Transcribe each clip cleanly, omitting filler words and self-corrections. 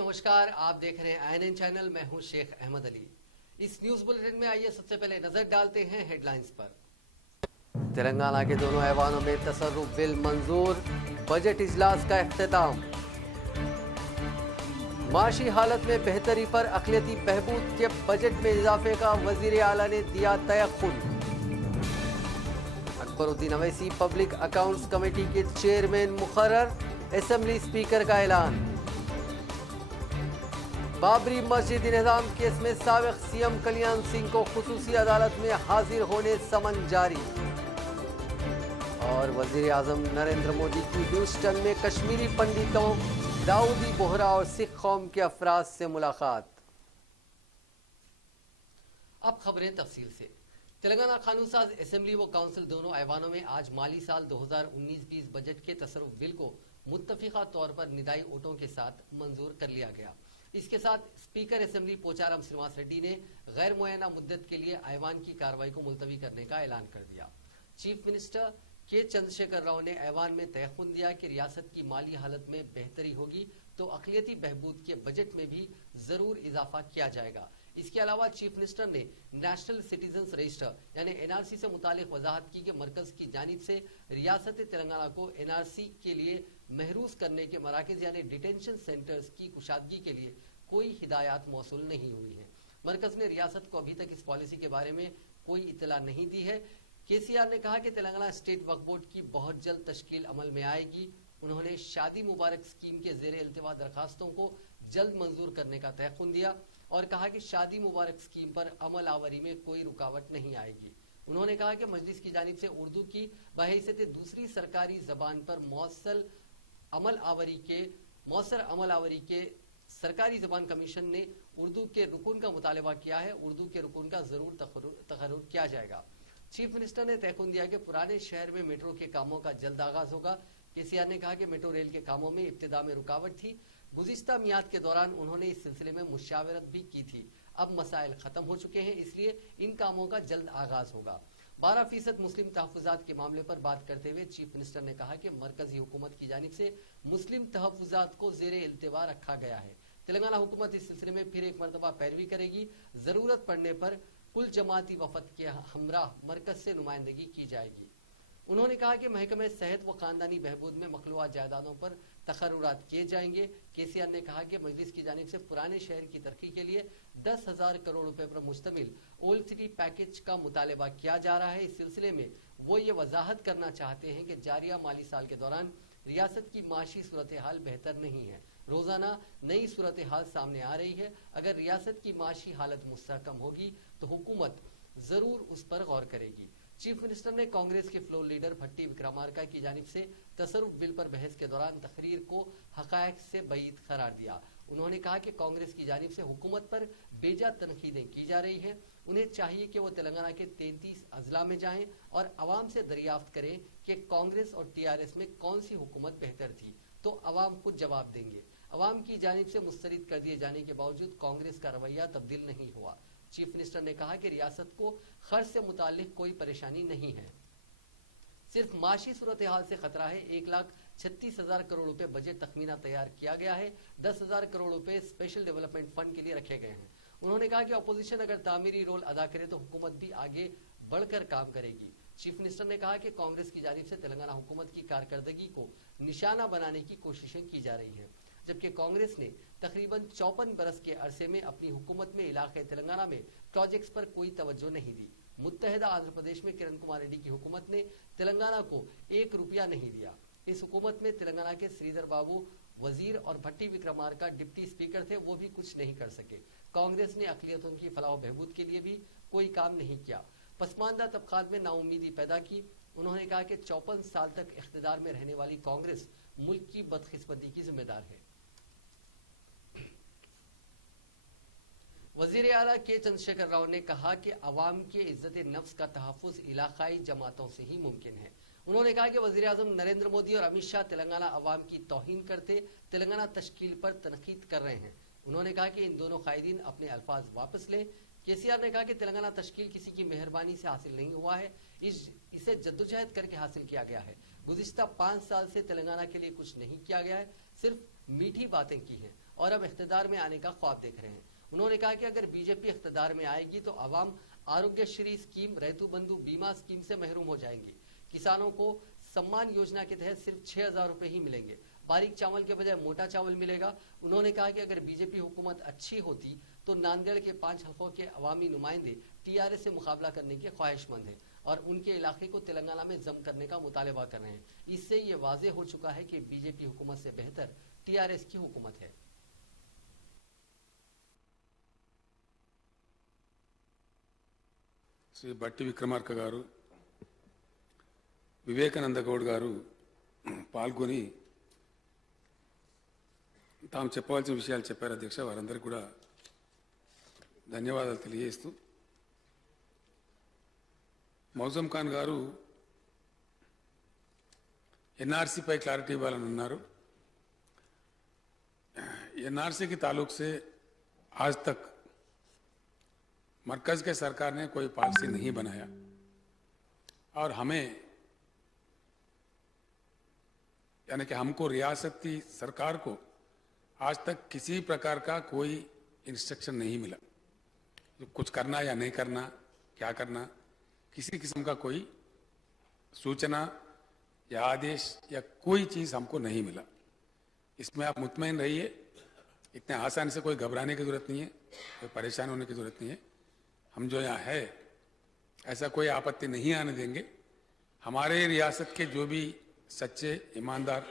नमस्कार, आप देख रहे हैं INN चैनल। मैं हूं शेख अहमद अली। इस न्यूज बुलेटिन में आइए सबसे पहले नजर डालते हैं हेडलाइंस पर। तेलंगाना के दोनों ऐवानों में तसर्रुफ बिल मंजूर, बजट इजलास का इख्तिताम। माशी हालत में बेहतरी पर अक़लियती बहबूद के बजट में इजाफे का वज़ीर आला ने दिया तयक़्क़ुन। Akbaruddin Owaisi public accounts committee के चेयरमैन मुक़र्रर, असेंबली स्पीकर का ऐलान। बाबरी मस्जिद इंहदाम केस में साबिक़ CM कल्याण सिंह को खुसूसी अदालत में हाजिर होने समन जारी। और वज़ीर आज़म नरेंद्र मोदी की ह्यूस्टन में कश्मीरी पंडितों, दाऊदी बोहरा और सिख कौम के अफराद से मुलाकात। अब खबरें तफसील से। तेलंगाना कानून साज असेंबली व काउंसिल दोनों ऐवानों में आज माली साल 2019-20 बजट के तसर्रुफ बिल को मुत्तफ़िक़ा तौर पर निदाई वोटों के साथ मंजूर कर लिया गया। इसके साथ स्पीकर असेंबली पोचाराम श्रीनिवास रेड्डी ने गैर मुअय्यना मुद्दत के लिए ऐवान की कार्रवाई को मुलतवी करने का ऐलान कर दिया। चीफ मिनिस्टर के चंद्रशेखर राव ने ऐवान में तयक़्क़ुन दिया कि रियासत की माली हालत में बेहतरी होगी तो अक़लियती बहबूद के बजट में भी जरूर इजाफा किया जाएगा। इसके अलावा चीफ मिनिस्टर ने नेशनल सिटीजन्स रजिस्टर यानी NRC से मुतालिक वजाहत की कि मरकज की जानिब से रियासत तेलंगाना को NRC के लिए महरूज करने के मराकज यानी डिटेंशन सेंटर्स की कुशादगी के लिए कोई हिदायत मौसूल नहीं हुई है। मरकज ने रियासत को अभी तक इस पॉलिसी के बारे में कोई इत्तला नहीं दी है। KCR ने कहा कि तेलंगाना स्टेट वक्फ बोर्ड की बहुत जल्द तश्कील अमल में आएगी। उन्होंने शादी मुबारक स्कीम के ज़ेरे इल्तिवा दरखास्तों को जल्द मंजूर करने का तयक़्क़ुन दिया और कहा कि शादी मुबारक स्कीम पर अमल आवरी में कोई रुकावट नहीं आएगी। उन्होंने कहा कि मजलिस की जानिब से उर्दू की बहैसियत दूसरी सरकारी जबान पर मौसर अमल आवरी के सरकारी जबान कमीशन ने उर्दू के रुकून का मुतालबा किया है। उर्दू के रुकून का जरूर तखर्रुर किया जाएगा। चीफ मिनिस्टर ने तयक़्क़ुन दिया कि पुराने शहर में मेट्रो के कामों का जल्द आगाज होगा। KCR ने कहा कि मेट्रो रेल के कामों में इब्तिदा में रुकावट थी। गुज़िश्ता मियाद के दौरान उन्होंने इस सिलसिले में मुशावरत भी की थी। अब मसाइल खत्म हो चुके हैं, इसलिए इन कामों का जल्द आगाज होगा। 12% मुस्लिम तहफ़्फ़ुज़ात के मामले पर बात करते हुए चीफ मिनिस्टर ने कहा कि मरकजी हुकूमत की जानिब से मुस्लिम तहफ़्फ़ुज़ात को ज़ेरे इल्तिवा रखा गया है। तेलंगाना हुकूमत इस सिलसिले में फिर एक मरतबा पैरवी करेगी। जरूरत पड़ने पर कुल जमाती वफद के हमराह मरकज से नुमाइंदगी की जाएगी। उन्होंने कहा कि महकमे सेहत व खानदानी बहबूद में मखलूआ जायदादों पर तकर्रुरात किए जाएंगे। KCR ने कहा कि मजलिस की जानिब से पुराने शहर की तरक्की के लिए 10,000 करोड़ रुपए पर मुश्तमिल ओल्ड सिटी पैकेज का मुतालबा किया जा रहा है। इस सिलसिले में वो ये वजाहत करना चाहते हैं कि जारिया माली साल के दौरान रियासत की माशी सूरत हाल बेहतर नहीं है। रोजाना नई सूरत हाल सामने आ रही है। अगर रियासत की माशी हालत मुस्तहकम होगी तो हुकूमत जरूर उस पर गौर करेगी। चीफ मिनिस्टर ने कांग्रेस के फ्लोर लीडर भट्टी विक्रमार्का की जानिब से तसर्रुफ बिल पर बहस के दौरान तकरीर को हकायक से बईद करार दिया। उन्होंने कहा कि कांग्रेस की जानिब से हुकूमत पर बेजा तनकीदें की जा रही हैं। उन्हें चाहिए कि वो तेलंगाना के 33 अजला में जाएं और अवाम से दरियाफ्त करें कि कांग्रेस और TRS में कौन सी हुकूमत बेहतर थी, तो अवाम खुद जवाब देंगे। अवाम की जानिब से मुस्तरद कर दिए जाने के बावजूद कांग्रेस का रवैया तब्दील नहीं हुआ। चीफ मिनिस्टर ने कहा कि रियासत को खर्च से मुतालिक कोई परेशानी नहीं है, सिर्फ माशी सूरत हाल से खतरा है। 1,36,000 करोड़ रुपए बजट तखमीना तैयार किया गया है। 10,000 करोड़ रुपए स्पेशल डेवलपमेंट फंड के लिए रखे गए हैं। उन्होंने कहा कि अपोजिशन अगर तामीरी रोल अदा करे तो हुकूमत भी आगे बढ़कर काम करेगी। चीफ मिनिस्टर ने कहा कि कांग्रेस की जानिब से तेलंगाना हुकूमत की कारकर्दगी को निशाना बनाने की कोशिशें की जा रही हैं, जबकि कांग्रेस ने तकरीबन 54 बरस के अरसे में अपनी हुकूमत में इलाके तेलंगाना में प्रोजेक्ट्स पर कोई तवज्जो नहीं दी। मुत्तहिदा आंध्र प्रदेश में किरण कुमार रेड्डी की हुकूमत ने तेलंगाना को 1 रुपया नहीं दिया। इस हुकूमत में तेलंगाना के श्रीधर बाबू वजीर और भट्टी विक्रमार्का डिप्टी स्पीकर थे, वो भी कुछ नहीं कर सके। कांग्रेस ने अक़लियतों की फलाह बहबूद के लिए भी कोई काम नहीं किया, पसमानदा तबकात में नाउमीदी पैदा की। उन्होंने कहा कि 54 साल तक इख्तिदार में रहने वाली कांग्रेस मुल्क की बदकिस्मती की जिम्मेदार है। वज़ीर आला के चंद्रशेखर राव ने कहा कि अवाम के इज्जत नफ्स का तहफ़्फ़ुज़ इलाकाई जमातों से ही मुमकिन है। उन्होंने कहा कि वज़ीर आज़म नरेंद्र मोदी और अमित शाह तेलंगाना अवाम की तौहीन करते तेलंगाना तश्कील पर तनकीद कर रहे हैं। उन्होंने कहा कि इन दोनों कायदीन अपने अल्फाज वापस लें। KCR ने कहा कि तेलंगाना तश्कील किसी की मेहरबानी से हासिल नहीं हुआ है, इसे जद्दोजहद करके हासिल किया गया है। गुज़िश्ता 5 साल से तेलंगाना के लिए कुछ नहीं किया गया है, सिर्फ मीठी बातें की हैं और अब इख्तिदार में आने का ख्वाब देख रहे हैं। उन्होंने कहा कि अगर बीजेपी इख्तिदार में आएगी तो आवाम आरोग्यश्री स्कीम, रैतु बंधु बीमा स्कीम से महरूम हो जाएंगी। किसानों को सम्मान योजना के तहत सिर्फ 6,000 रुपए ही मिलेंगे। बारीक चावल के बजाय मोटा चावल मिलेगा। उन्होंने कहा कि अगर बीजेपी हुकूमत अच्छी होती तो नांदेड़ के 5 हल्कों के अवामी नुमाइंदे टीआरएस से मुकाबला करने के ख्वाहिशमंद हैं और उनके इलाके को तेलंगाना में जम करने का मुतालबा कर रहे हैं। इससे ये वाज़ेह हो चुका है कि बीजेपी हुकूमत से बेहतर टीआरएस की हुकूमत है। శ్రీ బట్టి విక్రమార్క గారు, వివేకానంద గౌడ్ గారు పాల్గొని తాము చెప్పవలసిన విషయాలు చెప్పారు అధ్యక్ష. వారందరికీ కూడా ధన్యవాదాలు తెలియజేస్తూ, మౌజం ఖాన్ గారు ఎన్ఆర్సీపై క్లారిటీ ఇవ్వాలని అన్నారు. एनआरसी के ताल्लुक से आज तक मरकज के सरकार ने कोई पॉलिसी नहीं बनाया और हमें यानी कि हमको रियासती सरकार को आज तक किसी प्रकार का कोई इंस्ट्रक्शन नहीं मिला। जो कुछ करना या नहीं करना, क्या करना, किसी किस्म का कोई सूचना या आदेश या कोई चीज़ हमको नहीं मिला। इसमें आप मुतमईन रहिए, इतने आसानी से कोई घबराने की ज़रूरत नहीं है, कोई परेशान होने की ज़रूरत नहीं है। हम जो यहाँ है ऐसा कोई आपत्ति नहीं आने देंगे। हमारे रियासत के जो भी सच्चे ईमानदार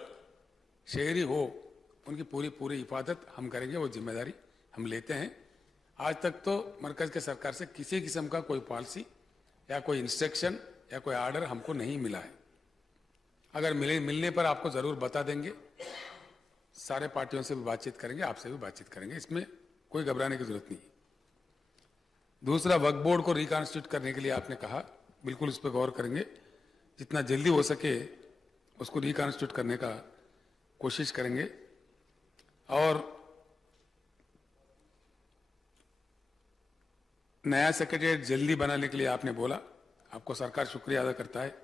शहरी हो उनकी पूरी हिफाजत हम करेंगे, वो जिम्मेदारी हम लेते हैं। आज तक तो मरकज़ के सरकार से किसी किस्म का कोई पॉलिसी या कोई इंस्ट्रक्शन या कोई आर्डर हमको नहीं मिला है। अगर मिलने पर आपको ज़रूर बता देंगे। सारे पार्टियों से भी बातचीत करेंगे, आपसे भी बातचीत करेंगे, इसमें कोई घबराने की जरूरत नहीं है। दूसरा, वक्फ बोर्ड को रिकॉन्स्टिट्यूट करने के लिए आपने कहा, बिल्कुल उस पर गौर करेंगे। जितना जल्दी हो सके उसको रिकॉन्स्टिट्यूट करने का कोशिश करेंगे। और नया सेक्रेटरीट जल्दी बनाने के लिए आपने बोला, आपको सरकार शुक्रिया अदा करता है।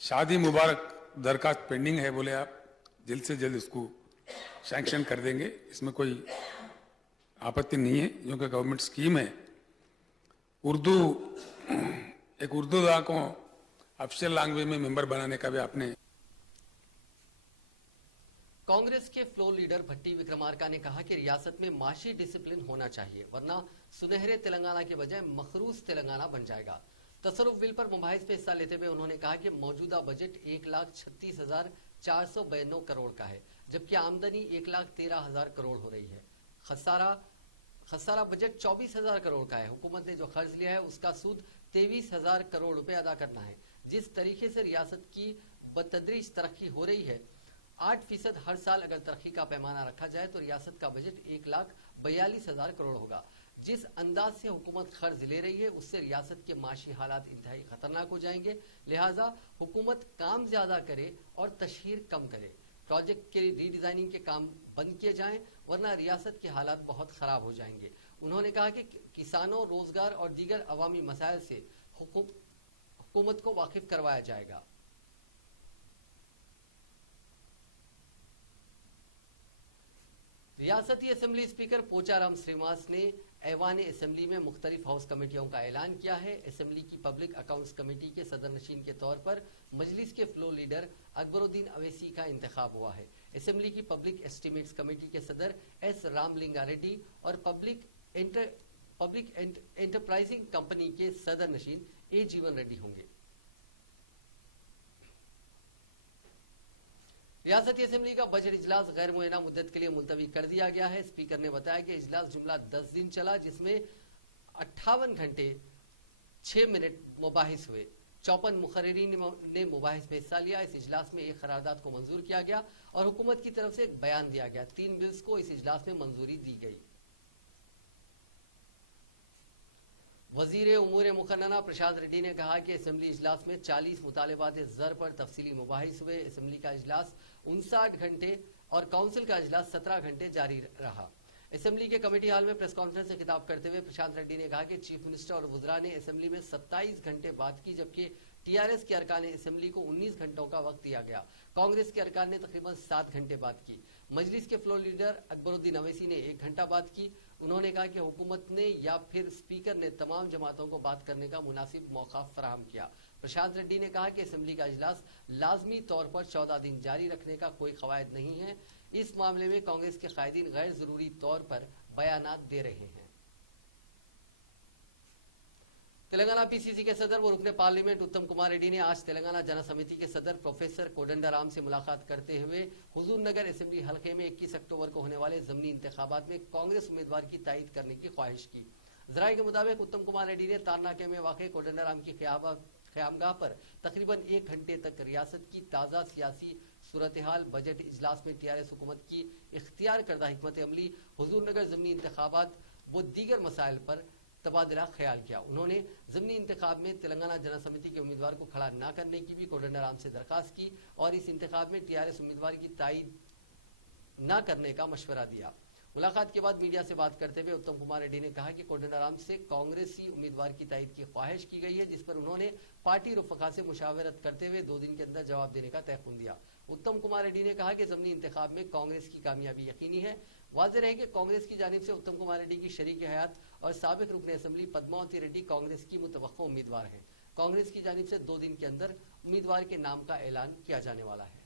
शादी मुबारक दरखास्त पेंडिंग है बोले आप, जल्द से जल्द इसको सैंक्शन कर देंगे, इसमें कोई आपत्ति नहीं है, क्योंकि गवर्नमेंट स्कीम है। उर्दू को ऑफिशियल लैंग्वेज में मेंबर बनाने का भी आपने। कांग्रेस के फ्लोर लीडर भट्टी विक्रमार्का ने कहा कि रियासत में माशी डिसिप्लिन होना चाहिए, वरना सुनहरे तेलंगाना के बजाय मखरूस तेलंगाना बन जाएगा। तसरुफ बिल पर मुबाहिस में हिस्सा लेते हुए उन्होंने कहा कि मौजूदा बजट 1,36,492 करोड़ का है, जबकि आमदनी 1,13,000 करोड़ हो रही है। खसारा बजट 24,000 करोड़ का है। हुकूमत ने जो खर्च लिया है उसका सूद 23,000 करोड़ रुपए अदा करना है। जिस तरीके से रियासत की बतदरीज तरक्की हो रही है, 8% हर साल अगर तरक्की का पैमाना रखा जाए तो रियासत का बजट 1,42,000 करोड़ होगा। जिस अंदाज से हुकूमत खर्च ले रही है उससे रियासत के माशी हालात इंतहाई खतरनाक हो जाएंगे। लिहाजा हुकूमत काम ज्यादा करे और तशहीर कम करे। प्रोजेक्ट के रीडिजाइनिंग के काम बंद किए जाएं, वरना रियासत के हालात बहुत खराब हो जाएंगे। उन्होंने कहा कि किसानों, रोजगार और दीगर अवामी मसाइल से हुकूमत को वाकिफ करवाया जाएगा। रियासती असेंबली स्पीकर पोचाराम श्रीनिवास ने ऐवान असेंबली में मुख्तलिफ हाउस कमेटियों का ऐलान किया है। असेंबली की पब्लिक अकाउंट्स कमेटी के सदर नशीन के तौर पर मजलिस के फ्लोर लीडर अकबरुद्दीन अवैसी का इंतखाब हुआ है। असेंबली की पब्लिक एस्टिमेट्स कमेटी के सदर एस रामलिंगा रेड्डी और पब्लिक एंटरप्राइजिंग कंपनी के सदर नशीन ए जीवन रेड्डी होंगे। रियासती असेंबली का बजट इजलास गैर मुय्यना मुद्दत के लिए मुलतवी कर दिया गया है। स्पीकर ने बताया कि इजलास जुमला 10 दिन चला, जिसमें 58 घंटे 6 मिनट मुबाहिस हुए। 54 मुखर्रीरीन ने मुबाहिस में हिस्सा लिया। इस इजलास में एक करारदाद को मंजूर किया गया और हुकूमत की तरफ से एक बयान दिया गया। 3 बिल्स को इस इजलास में मंजूरी दी गई। वजीर उमूर मुकन्नना प्रसाद रेड्डी ने कहा कि असेंबली इजलास में 40 मुतालबात ज़र पर तफसीली मुबाहिस हुए। असेंबली का इजलास 59 घंटे और काउंसिल का इजलास 17 घंटे जारी रहा। असेंबली के कमेटी हाल में प्रेस कॉन्फ्रेंस से खिताब करते हुए प्रशांत रेड्डी ने कहा कि चीफ मिनिस्टर और वज़रा ने असेंबली में 27 घंटे बात की, जबकि टीआरएस के अरकान असेंबली को 19 घंटों का वक्त दिया गया। कांग्रेस के अरकान ने तकरीबन 7 घंटे बात की। मजलिस के फ्लोर लीडर अकबरुद्दीन अवैसी ने 1 घंटा बात की। उन्होंने कहा कि हुकूमत ने या फिर स्पीकर ने तमाम जमातों को बात करने का मुनासिब मौका फराहम किया। प्रशांत रेड्डी ने कहा कि असेंबली का इजलास लाजमी तौर पर 14 दिन जारी रखने का कोई कवायद नहीं है। इस मामले में कांग्रेस के कायदीन गैर जरूरी तौर पर बयानात दे रहे हैं। तेलंगाना पीसीसी के सदर व रुकने पार्लियामेंट उत्तम कुमार रेड्डी ने आज तेलंगाना जन समिति के सदर प्रोफेसर कोदंडराम से मुलाकात करते हुए हुजूर नगर असेंबली हलके में 21 अक्टूबर को होने वाले ज़मीनी इंतखाबात में कांग्रेस उम्मीदवार की तायीद करने की ख्वाहिश की। जराये के मुताबिक उत्तम कुमार रेड्डी ने तारनाके में वाक़ कोदंडराम की क़यामगाह पर तकरीबन 1 घंटे तक रियासत की ताज़ा सियासी सूरत हाल, बजट इजलास में टीआरएस हुकूमत की इख्तियार करदा हिकमत अमली, हुजूर नगर ज़मीनी इंतखाबात व दीगर मसाइल पर तबादला ख्याल किया। उन्होंने ज़मीनी इंतखाब में तेलंगाना जन समिति के उम्मीदवार को खड़ा न करने की भी कोदंडराम से दरखास्त की और इस इंतखाब में टीआरएस उम्मीदवार की तायीद न करने का मशवरा दिया। मुलाकात के बाद मीडिया से बात करते हुए उत्तम कुमार रेड्डी ने कहा कि कोदंडराम से कांग्रेसी उम्मीदवार की तायीद की ख्वाहिश की गई है, जिस पर उन्होंने पार्टी रुफका से मुशावरत करते हुए 2 दिन के अंदर जवाब देने का तयक़ुन दिया। उत्तम कुमार रेड्डी ने कहा कि ज़मीनी इंतखाब में कांग्रेस की कामयाबी यकीनी है। वाज़ेह रहे कि कांग्रेस की जानिब से उत्तम कुमार रेड्डी की शरीक हयात और साबिक रुकने असेंबली पद्मावती रेड्डी कांग्रेस की मुतवक्को उम्मीदवार हैं। कांग्रेस की जानिब से 2 दिन के अंदर उम्मीदवार के नाम का ऐलान किया जाने वाला है।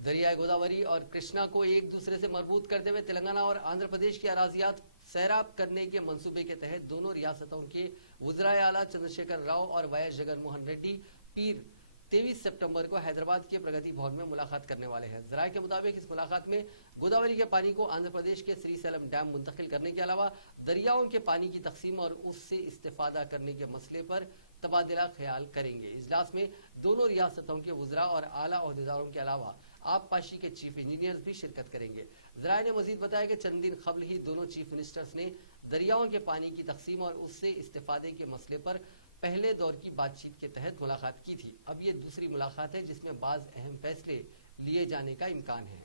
दरियाए गोदावरी और कृष्णा को एक दूसरे से मरबूत करते हुए तेलंगाना और आंध्र प्रदेश की अराजियात सैराब करने के मंसूबे के तहत दोनों रियासतों के वज़राए आला चंद्रशेखर राव और वाईएस जगनमोहन रेड्डी पीर 23 सितंबर को हैदराबाद के प्रगति भवन में मुलाकात करने वाले हैं। जराये के मुताबिक इस मुलाकात में गोदावरी के पानी को आंध्र प्रदेश के श्रीशैलम डैम मुंतकिल करने के अलावा दरियाओं के पानी की तकसीम और उससे इस्तेफादा करने के मसले पर तबादला ख्याल करेंगे। इजलास में दोनों रियासतों के वज़रा और आला ओहदेदारों के अलावा आबपाशी के चीफ इंजीनियर्स भी शिरकत करेंगे। जराये ने मजीद बताया कि चंद दिन कबल ही दोनों चीफ मिनिस्टर्स ने दरियाओं के पानी की तकसीम और उससे इस्तेफादे के मसले पर पहले दौर की बातचीत के तहत मुलाकात की थी। अब ये दूसरी मुलाकात है जिसमें बाज़ अहम फैसले लिए जाने का इम्कान है।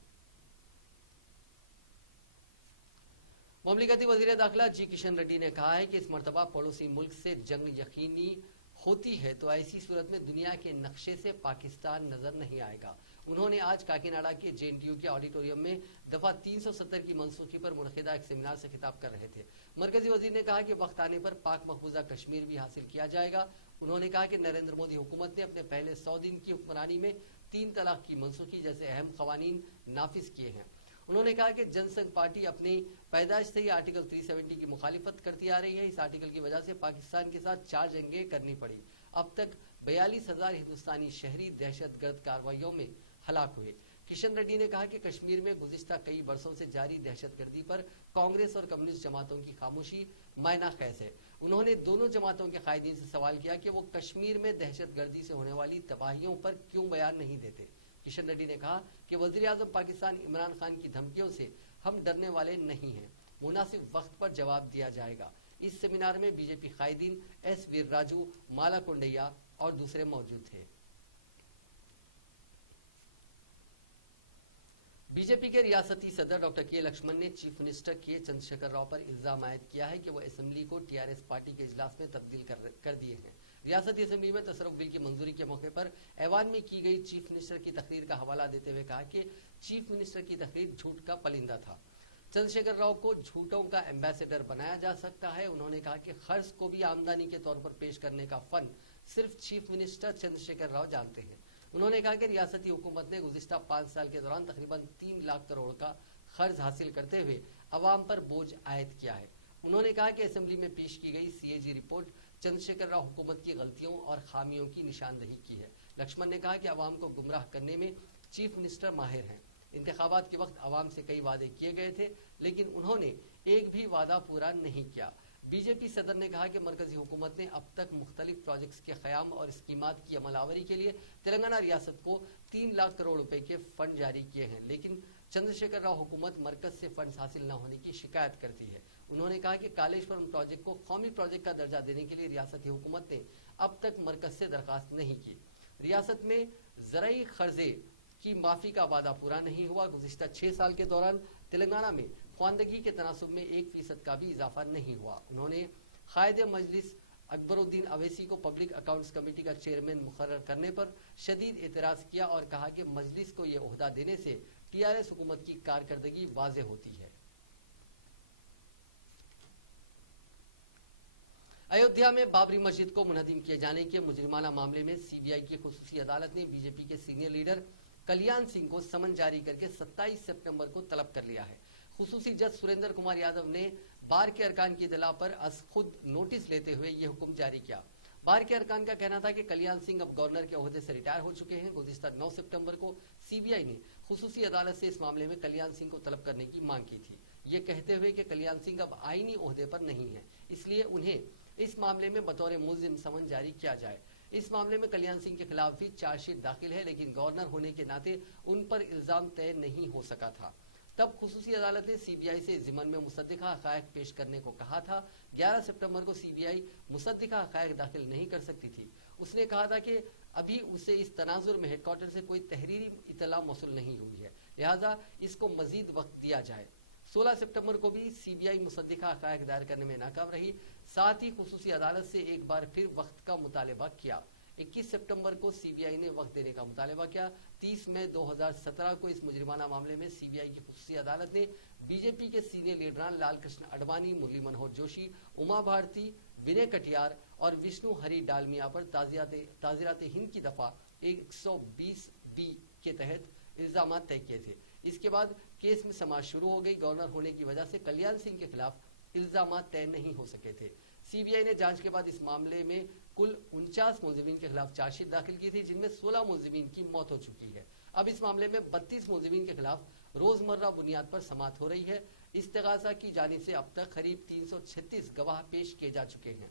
ममलिकती वज़ीर दाखिला जी किशन रेड्डी ने कहा है कि इस मरतबा पड़ोसी मुल्क से जंग यकीनी होती है तो ऐसी सूरत में दुनिया के नक्शे से पाकिस्तान नजर नहीं आएगा। उन्होंने आज काकीनाडा के जेएनटीयू के ऑडिटोरियम में दफा 370 की मनसूखी पर मुनक़िदा एक सेमिनार से खिताब कर रहे थे। मरकजी वजीर ने कहा कि वक्त आने पर पाक मकबूजा कश्मीर भी हासिल किया जाएगा। उन्होंने कहा कि नरेंद्र मोदी हुकूमत ने अपने पहले 100 दिन की हुक्मरानी में 3 तलाक की मनसूखी जैसे अहम क़वानीन नाफिज किए हैं। उन्होंने कहा कि जनसंघ पार्टी अपनी पैदाइश से ही आर्टिकल 370 की मुखालिफत करती आ रही है। इस आर्टिकल की वजह से पाकिस्तान के साथ 4 जंगें करनी पड़ी। अब तक 42,000 हिंदुस्तानी शहरी दहशतगर्द कार्रवाइयों में हलाक हुए। किशन रेड्डी ने कहा कि कश्मीर में गुज़िश्ता कई बरसों से जारी दहशतगर्दी पर कांग्रेस और कम्युनिस्ट जमातों की खामोशी मायना खैज है। उन्होंने दोनों जमातों के कायदीन से सवाल किया कि वो कश्मीर में दहशतगर्दी से होने वाली तबाहियों पर क्यों बयान नहीं देते। किशन रेड्डी ने कहा कि वज़ीर आज़म पाकिस्तान इमरान खान की धमकियों से हम डरने वाले नहीं हैं, मुनासिब वक्त पर जवाब दिया जाएगा। इस सेमिनार में बीजेपी कायदीन एस वीर राजू, माला कुंडैया और दूसरे मौजूद थे। बीजेपी के रियासती सदर डॉक्टर के लक्ष्मण ने चीफ मिनिस्टर के चंद्रशेखर राव पर इल्जाम आयद किया है कि वो असेंबली को टीआरएस पार्टी के इजलास में तब्दील कर दिए हैं। रियासती असेंबली में तसर्रुफ बिल की मंजूरी के मौके पर ऐवान में की गई चीफ मिनिस्टर की तकरीर का हवाला देते हुए कहा कि चीफ मिनिस्टर की तकरीर झूठ का पलिंदा था। चंद्रशेखर राव को झूठों का एम्बेसडर बनाया जा सकता है। उन्होंने कहा कि खर्च को भी आमदनी के तौर पर पेश करने का फन सिर्फ चीफ मिनिस्टर चंद्रशेखर राव जानते हैं। उन्होंने कहा कि रियासती हुकूमत ने गुज़िश्ता 5 साल के दौरान तकरीबन 3 लाख करोड़ का खर्च हासिल करते हुए अवाम पर बोझ आयद किया है। उन्होंने कहा कि असेंबली में पेश की गई सीएजी रिपोर्ट चंद्रशेखर राव हुकूमत की गलतियों और खामियों की निशानदही की है। लक्ष्मण ने कहा कि अवाम को गुमराह करने में चीफ मिनिस्टर माहिर हैं। इंतखाबात के वक्त अवाम से कई वादे किए गए थे, लेकिन उन्होंने एक भी वादा पूरा नहीं किया। बीजेपी सदर ने कहा कि मरकजी हुकूमत ने अब तक मुख्तलिफ प्रोजेक्ट्स के क़याम और स्कीमात की अमलावरी के लिए तेलंगाना रियासत को 3 लाख करोड़ रुपए के फंड जारी किए हैं, लेकिन चंद्रशेखर राव हुकूमत मरकज से फंड हासिल न होने की शिकायत करती है। उन्होंने कहा कि कालेश्वरम प्रोजेक्ट को कौमी प्रोजेक्ट का दर्जा देने के लिए रियासती हुकूमत ने अब तक मरकज से दरखास्त नहीं की। रियासत में ज़राई खर्जे की माफी का वादा पूरा नहीं हुआ। गुज़िश्ता 6 साल के दौरान तेलंगाना में ख्वानदगी के तनासुब में 1% का भी इजाफा नहीं हुआ। उन्होंने कायदे मजलिस اکبر الدین اویسی کو پبلک اکاؤنٹس کمیٹی کا چیئرمین مقرر کرنے پر شدید اعتراض کیا اور کہا کہ مجلس کو یہ عہدہ دینے سے ٹی آر ایس حکومت کی کارکردگی واضح ہوتی ہے۔ ایودھیا میں بابری مسجد کو منہدم کیے جانے کے مجرمانہ معاملے میں سی بی آئی کی خصوصی عدالت نے بی جے پی کے سینئر لیڈر کلیان سنگھ کو سمن جاری کر کے 27 سپٹمبر کو طلب کر لیا ہے۔ خصوصی جج سریندر کمار یادو نے بار کے ارکان کی اطلاع پر از خود نوٹس لیتے ہوئے یہ حکم جاری کیا۔ بار کے ارکان کا کہنا تھا کہ کلیان سنگھ اب گورنر کے عہدے سے ریٹائر ہو چکے ہیں۔ گزشتہ 9 سپٹمبر کو سی بی آئی نے خصوصی عدالت سے اس معاملے میں کلیان سنگھ کو طلب کرنے کی مانگ کی تھی، یہ کہتے ہوئے کہ کلیان سنگھ اب آئینی عہدے پر نہیں ہیں، اس لیے انہیں اس معاملے میں بطور ملزم سمن جاری کیا جائے۔ اس معاملے میں کلیان سنگھ کے خلاف بھی چارج شیٹ داخل ہے، لیکن گورنر ہونے کے ناطے ان پر الزام طے نہیں ہو سکا تھا۔ تب خصوصی عدالت نے سی بی آئی سے اس ضمن میں مصدقہ حقائق پیش کرنے کو کہا تھا۔ 11 سپٹمبر کو سی بی آئی مصدقہ حقائق داخل نہیں کر سکتی تھی۔ اس نے کہا تھا کہ ابھی اسے اس تناظر میں ہیڈ کوارٹر سے کوئی تحریری اطلاع موصول نہیں ہوئی ہے، لہذا اس کو مزید وقت دیا جائے۔ 16 سپٹمبر کو بھی سی بی آئی مصدقہ حقائق دائر کرنے میں ناکام رہی، ساتھ ہی خصوصی عدالت سے ایک بار پھر وقت کا مطالبہ کیا۔ 21 سپٹمبر کو سی بی آئی نے وقت دینے کا مطالبہ کیا۔ 30 مئی 2017 کو اس مجرمانہ معاملے میں سی بی آئی کی خصوصی عدالت نے بی جے پی کے سینئر لیڈران لال کرشن اڈوانی، مرلی منوہر جوشی، اما بھارتی، ونے کٹیار اور وشنو ہری ڈالمیا پر تعزیرات ہند کی دفعہ 120B کے تحت الزامات طے کیے تھے۔ اس کے بعد کیس میں سماعت شروع ہو گئی۔ گورنر ہونے کی وجہ سے کلیان سنگھ کے خلاف الزامات طے نہیں ہو سکے تھے۔ سی بی آئی نے جانچ کے بعد اس معاملے میں کل 49 ملزمین کے خلاف چارج شیٹ داخل کی تھی، جن میں 16 ملزمین کی موت ہو چکی ہے۔ اب اس معاملے میں 32 ملزمین کے خلاف روزمرہ بنیاد پر سماعت ہو رہی ہے۔ استغاثہ کی جانب سے اب تک قریب 336 گواہ پیش کیے جا چکے ہیں۔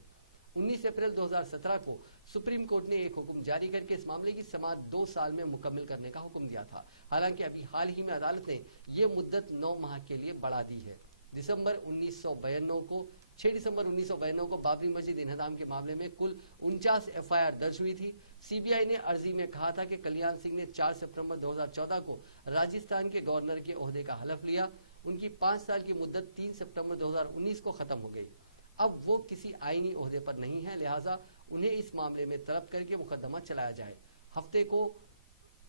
19 اپریل 2017 کو سپریم کورٹ نے ایک حکم جاری کر کے اس معاملے کی سماعت 2 سال میں مکمل کرنے کا حکم دیا تھا، حالانکہ ابھی حال ہی میں عدالت نے یہ مدت 9 ماہ کے لیے بڑھا دی ہے۔ 6 دسمبر 1992 کو بابری مسجد انہدام کے معاملے میں کل 49 ایف آئی آر درج ہوئی تھی۔ سی بی آئی نے عرضی میں کہا تھا کہ کلیان سنگھ نے 4 سپٹمبر 2014 کو راجستھان کے گورنر کے عہدے کا حلف لیا۔ ان کی 5 سال کی مدت 3 سپٹمبر 2019 کو ختم ہو گئی۔ اب وہ کسی آئینی عہدے پر نہیں ہے، لہٰذا انہیں اس معاملے میں طلب کر کے مقدمہ چلایا جائے۔ ہفتے کو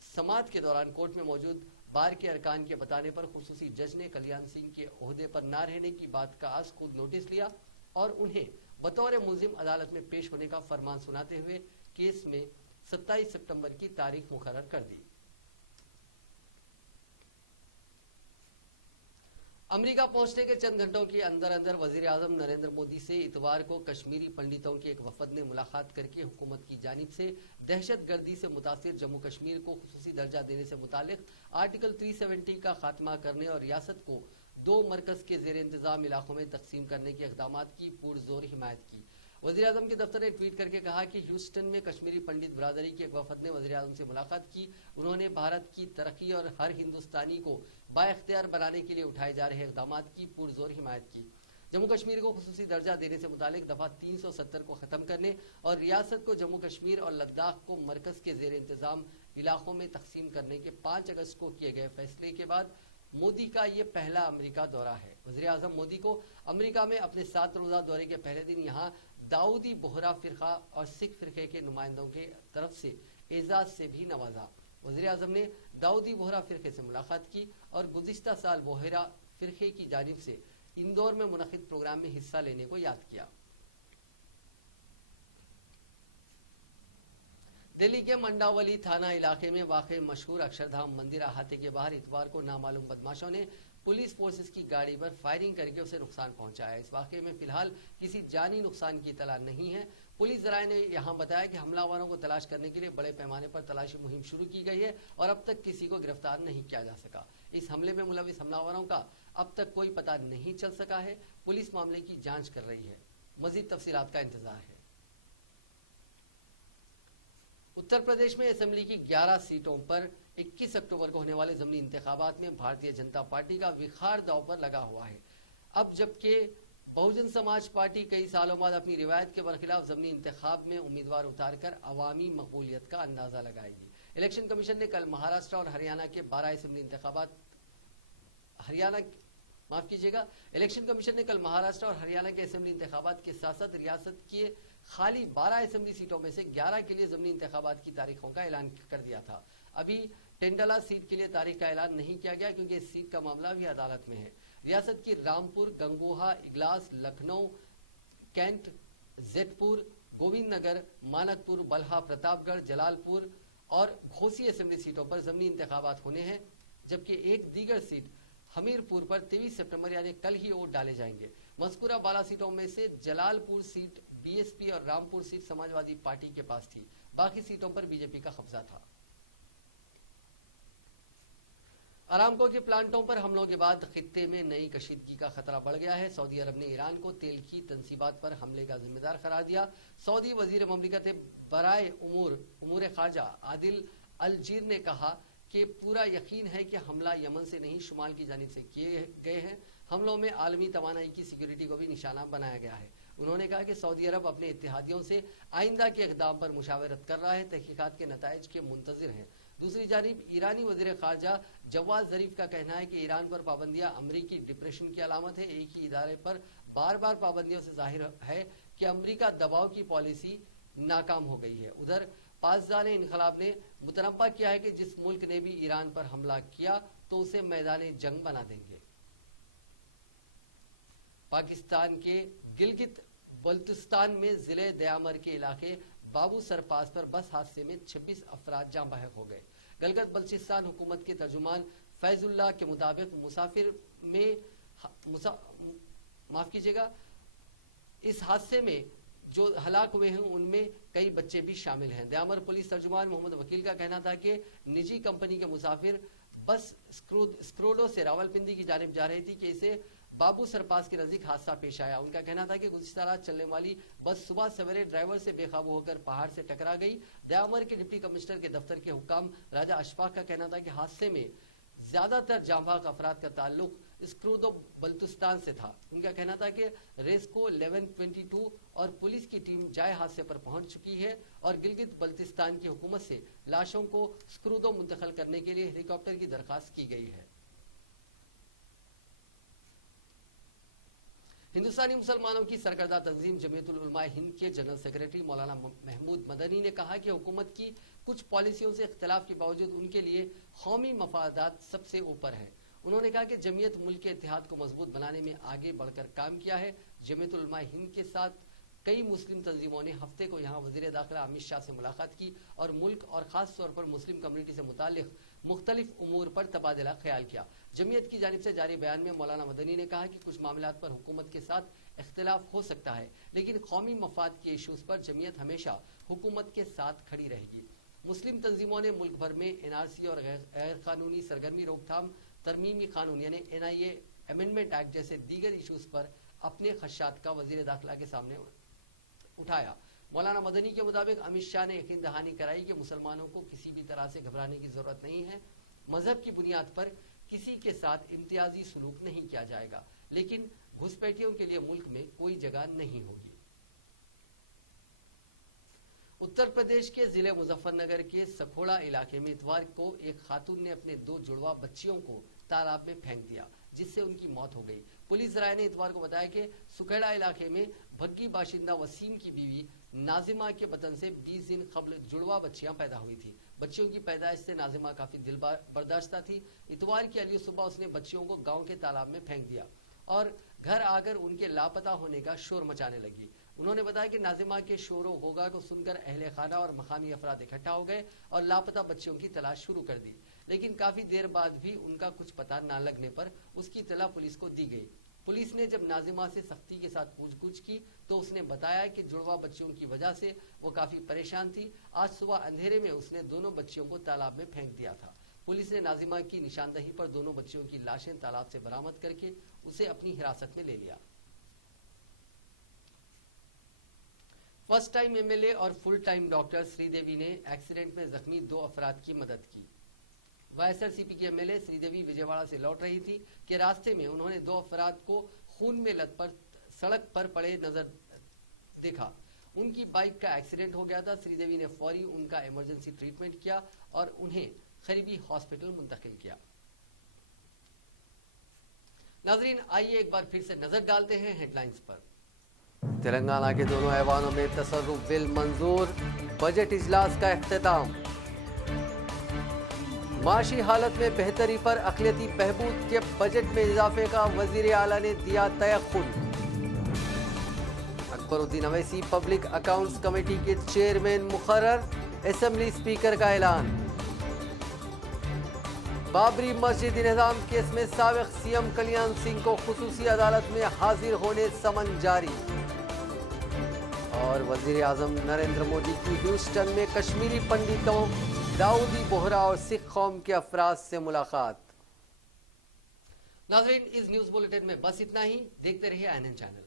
سماعت کے دوران کورٹ میں موجود بار کے ارکان کے بتانے پر خصوصی جج نے کلیان سنگھ کے عہدے پر نہ رہنے کی بات کا از خود نوٹس لیا اور انہیں بطور ملزم عدالت میں پیش ہونے کا فرمان سناتے ہوئے کیس میں 27 سپٹمبر کی تاریخ مقرر کر دی۔ امریکہ پہنچنے کے چند گھنٹوں کے اندر اندر وزیر اعظم نریندر مودی سے اتوار کو کشمیری پنڈتوں کے ایک وفد نے ملاقات کر کے حکومت کی جانب سے دہشت گردی سے متاثر جموں کشمیر کو خصوصی درجہ دینے سے متعلق آرٹیکل 370 کا خاتمہ کرنے اور ریاست کو 2 مرکز کے زیر انتظام علاقوں میں تقسیم کرنے کے اقدامات کی پرزور حمایت کی۔ وزیر اعظم کے دفتر نے ٹویٹ کر کے کہا کہ ہیوسٹن میں کشمیری پنڈت برادری کے ایک وفد نے وزیر اعظم سے ملاقات کی۔ انہوں نے بھارت کی ترقی اور ہر ہندوستانی کو بااختیار بنانے کے لیے اٹھائے جا رہے اقدامات کی پرزور حمایت کی۔ جموں کشمیر کو خصوصی درجہ دینے سے متعلق دفعہ 370 کو ختم کرنے اور ریاست کو جموں کشمیر اور لداخ کو مرکز کے زیر انتظام علاقوں میں تقسیم کرنے کے 5 اگست کو کیے گئے فیصلے کے بعد مودی کا یہ پہلا امریکہ دورہ ہے۔ وزیر اعظم مودی کو امریکہ میں اپنے 7 روزہ دورے کے پہلے دن یہاں داؤدی بوہرا فرقہ اور سکھ فرقے کے نمائندوں کی طرف سے اعزاز سے بھی نوازا۔ وزیر اعظم نے داؤدی بوہرا فرقے سے ملاقات کی اور گزشتہ سال بوہرا فرقے کی جانب سے اندور میں منعقد پروگرام میں حصہ لینے کو یاد کیا۔ دلی کے منڈاولی تھانہ علاقے میں واقع مشہور اکشردھام مندر احاطے کے باہر اتوار کو نامعلوم بدماشوں نے پولیس فورسز کی گاڑی پر فائرنگ کر کے اسے نقصان پہنچایا۔ اس واقعے میں فی الحال کسی جانی نقصان کی اطلاع نہیں ہے۔ پولیس ذرائع نے یہاں بتایا کہ حملہ آوروں کو تلاش کرنے کے لیے بڑے پیمانے پر تلاشی مہم شروع کی گئی ہے اور اب تک کسی کو گرفتار نہیں کیا جا سکا۔ اس حملے میں ملوث حملہ آوروں کا اب تک کوئی پتہ نہیں چل سکا ہے۔ پولیس معاملے کی جانچ کر رہی ہے، مزید تفصیلات کا انتظار ہے۔ اتر پردیش میں اسمبلی کی 11 سیٹوں پر 21 اکتوبر کو ہونے والے ضمنی انتخابات میں بھارتیہ جنتا پارٹی کا وقار داؤ پر لگا ہوا ہے۔ اب جبکہ بہوجن سماج پارٹی کئی سالوں بعد اپنی روایت کے برخلاف ضمنی انتخاب میں امیدوار اتار کر عوامی مقبولیت کا اندازہ لگائے گی۔ الیکشن کمیشن نے کل مہاراشٹر اور ہریانہ کے 12 اسمبلی انتخابات माफ कीजिएगा, इलेक्शन कमीशन ने कल महाराष्ट्र और हरियाणा के असेंबली इंतखाबात के साथ साथ रियासत के खाली 12 असेंबली सीटों में से 11 के लिए जमीनी इंतखाबात की तारीखों का ऐलान कर दिया था। अभी टेंडला सीट के लिए तारीख का ऐलान नहीं किया गया क्योंकि इस सीट का मामला भी अदालत में है। रियासत की रामपुर, गंगोहा, इगलास, लखनऊ, कैंट, जेतपुर, गोविंद नगर, मानकपुर, बल्हा, प्रतापगढ़, जलालपुर और घोसी असेंबली सीटों पर जमीनी इंतखाबात होने हैं, जबकि एक दीगर सीट हमीरपुर पर 23 सितंबर यानी कल ही वोट डाले जाएंगे। मज़कूरा 12 सीटों में से जलालपुर सीट बीएसपी और रामपुर सीट समाजवादी पार्टी के पास थी, बाकी सीटों पर बीजेपी का कब्जा था। अरामको के प्लांटों पर हमलों के बाद खित्ते में नई कशीदगी का खतरा बढ़ गया है। सऊदी अरब ने ईरान को तेल की तंसीबात पर हमले का जिम्मेदार करार दिया। सऊदी वजीर ममलिकत बराए उमूर खारजा आदिल अल जीर ने कहा कि पूरा यकीन है कि हमला यमन से नहीं शुमाल की जानिब से किए गए हैं। हमलों में आलमी तवानाई की सिक्योरिटी को भी निशाना बनाया गया है। उन्होंने कहा कि सऊदी अरब अपने इत्तेहादियों से आइंदा के इक़दाम पर मुशावरत कर रहा है, तहकीकात के नताइज के मुंतज़िर है। दूसरी जानिब ईरानी वज़ीर ख़ारजा जवाद ज़रीफ का कहना है कि ईरान पर पाबंदियां अमरीकी डिप्रेशन की अलामत है। एक ही इदारे पर बार बार पाबंदियों से जाहिर है कि अमरीका दबाव की पॉलिसी नाकाम हो गई है। उधर पासदार इनकलाब ने मुतनब्बा किया है कि जिस मुल्क ने भी ईरान पर हमला किया तो उसे मैदान जंग बना देंगे। पाकिस्तान के गिलगित बल्तिस्तान में जिले दयामर के इलाके बाबू सरपास पर बस हादसे में 26 अफराद जाँ बहक हो गए। गिलगित बल्तिस्तान हुकूमत के तर्जुमान फैजुल्लाह के मुताबिक माफ कीजिएगा, इस हादसे में जो हलाक हुए हैं उनमें कई बच्चे भी शामिल हैं। दयामर पुलिस तर्जुमान मोहम्मद वकील का कहना था कि निजी कंपनी के मुसाफिर बस स्क्रोडो से रावलपिंडी की जानिब जा रही थी कि इसे बाबू सरपास के नजदीक हादसा पेश आया। उनका कहना था कि गुज़िश्ता रात चलने वाली बस सुबह सवेरे ड्राइवर से बेकाबू होकर पहाड़ से टकरा गई। दयामर के डिप्टी कमिश्नर के दफ्तर के हुक्काम राजा अशफाक का कहना था कि हादसे में ज्यादातर जांबाज अफराद का ताल्लुक स्क्रूदो बल्तिस्तान से था। उनका कहना था कि रेस्को 1122 और पुलिस की टीम जाए हादसे पर पहुंच चुकी है और गिलगित बल्तिस्तान की हुकूमत से लाशों को स्क्रूदो मुंतकिल करने के लिए हेलीकॉप्टर की दरखास्त की गई है। हिंदुस्तानी मुसलमानों की सरकर्दा तंजीम जमीयतुल उलमा हिंद के जनरल सेक्रेटरी मौलाना महमूद मदनी ने कहा कि हुकूमत की कुछ पॉलिसियों से इख्तिलाफ के बावजूद उनके लिए कौमी मफादात सबसे ऊपर है। उन्होंने कहा कि जमीयत मुल्क के इत्तेहाद को मजबूत बनाने में आगे बढ़कर काम किया है। जमीयतुल उलमा हिंद के साथ कई मुस्लिम तंजीमों ने हफ्ते को यहाँ वजीर दाखिला अमित शाह से मुलाकात की और मुल्क और खास तौर पर मुस्लिम कम्युनिटी से मुतालिक मुख्तलिफ उमूर पर तबादला ख्याल किया। जमीयत की जानिब से जारी बयान में मौलाना मदनी ने कहा कि कुछ मामलात पर हुकूमत के साथ इख्तिलाफ हो सकता है, लेकिन कौमी मफाद के इशूज पर जमीयत हमेशा हुकूमत के साथ खड़ी रहेगी। मुस्लिम तंजीमों ने मुल्क भर में NRC और गैर कानूनी सरगर्मी रोकथाम तरमीमी कानून यानी NIA अमेंडमेंट एक्ट जैसे दीगर इशूज पर अपने खदशात का वजीर दाखिला के सामने उठाया। मौलाना मदनी के मुताबिक अमित शाह ने यकीन दहानी कराई कि मुसलमानों को किसी भी तरह से घबराने की जरूरत नहीं है। मजहब की बुनियाद पर किसी के साथ इम्तियाजी सलूक नहीं किया जाएगा, लेकिन घुसपैठियों के लिए मुल्क में कोई जगह नहीं होगी। उत्तर प्रदेश के जिले मुजफ्फरनगर के सखोड़ा इलाके में इतवार को एक खातून ने अपने 2 जुड़वा बच्चियों को तालाब में फेंक दिया, जिससे उनकी मौत हो गई। पुलिस राय ने इतवार को बताया कि सुखेड़ा इलाके में भग्गी बाशिंदा वसीम की बीवी नाजिमा के बतन से 20 दिन कबल जुड़वा बच्चियां पैदा हुई थी। बच्चियों की पैदाइश से नाजिमा काफी दिल बर्दाश्ता थी। इतवार की अली सुबह उसने बच्चियों को गांव के तालाब में फेंक दिया और घर आकर उनके लापता होने का शोर मचाने लगी। उन्होंने बताया कि नाजिमा के शोरों होगा को सुनकर अहले खाना और मकामी अफराद इकट्ठा हो गए और लापता बच्चियों की तलाश शुरू कर दी, लेकिन काफी देर बाद भी उनका कुछ पता न लगने पर उसकी इत्तला पुलिस को दी गई। पुलिस ने जब नाजिमा से सख्ती के साथ पूछगछ की तो उसने बताया कि जुड़वा बच्चियों की वजह से वो काफी परेशान थी। आज सुबह अंधेरे में उसने दोनों बच्चियों को तालाब में फेंक दिया था। पुलिस ने नाजिमा की निशानदही पर दोनों बच्चियों की लाशें तालाब से बरामद करके उसे अपनी हिरासत में ले लिया। फर्स्ट टाइम MLA और फुल टाइम डॉक्टर श्रीदेवी ने एक्सीडेंट में जख्मी 2 अफराद की मदद की। YSRCP की MLA श्रीदेवी विजयवाड़ा से लौट रही थी कि रास्ते में उन्होंने 2 अफराद को खून में लथपथ सड़क पर पड़े नजर देखा। उनकी बाइक का एक्सीडेंट हो गया था। श्रीदेवी ने फौरी उनका इमरजेंसी ट्रीटमेंट किया और उन्हें करीबी हॉस्पिटल मुंतकिल किया। नाजरीन, आइए एक बार फिर से नजर डालते हैं हेडलाइंस पर। तेलंगाना के दोनों ऐवानों में तसर्रुफ बिल मंजूर, बजट इजलास का इख्तिताम। माशी हालत में बेहतरी पर अक़लियती बहबूद के बजट में इजाफे का वज़ीर आला ने दिया तयक़ुन। Akbaruddin Owaisi public accounts committee के चेयरमैन मुकर्रर, असेंबली स्पीकर का ऐलान। बाबरी मस्जिद इंहदाम केस में साबिक़ सीएम कल्याण सिंह को खुसूसी अदालत में हाजिर होने समन जारी। और वज़ीर आज़म नरेंद्र मोदी की ह्यूस्टन में कश्मीरी पंडितों, दाऊदी बोहरा और सिख कौम के अफराद से मुलाकात। नाज़रीन, इस न्यूज़ बुलेटिन में बस इतना ही। देखते रहिए INN चैनल।